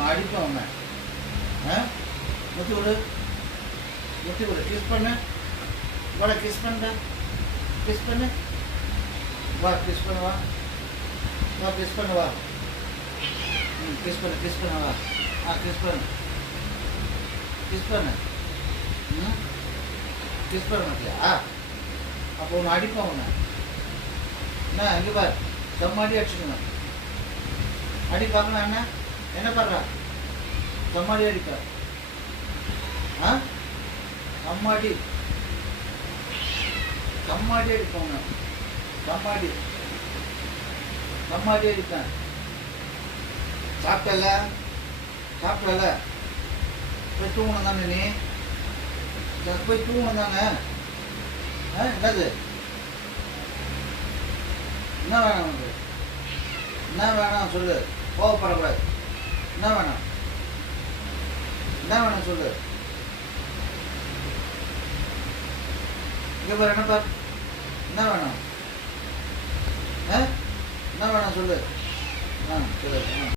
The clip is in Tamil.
நான் அடிப்பேன் உன்னை. முத்தி விடு, முத்தி விடு. கிஸ் பண்ணு, வா கிஸ் பண்ண, கிஸ் பண்ணு, வா கிஸ் பண்ணு, வா வா கிஸ் பண்ணு, வா கிஸ் பண்ணு, கிஸ் பண்ணு, வா கிஸ் பண்ணு, கிஸ் பண்ணு, கிஸ் பண்ண மாட்டியா? அப்போ ஒன்று அடிப்பேன் உன்னை. என்ன இங்கே பார், செம்மாடி அடிச்சுக்கணும். அடி பார்க்கணும். என்ன பண்ணுறா? செம்மாடி அடிப்ப. செம்மாடி செம்மாடி அடிப்பேன் உன்னை. செம்மாடி செம்மாடி அடிப்பேன். சாப்பிட்டல சாப்பிட்டல போய் தூங்கணும் தானே நீ? போய் தூங்கணும் தானே? என்னது? என்ன வேணாம் உனக்கு? என்ன வேணாம் சொல்லு. கோவப்படக்கூடாது. என்ன வேணாம்? என்ன வேணாம் சொல்லு. இங்கே பாரு, என்ன பார், என்ன வேணாம்? என்ன வேணாம் சொல்லு. சொல்லு.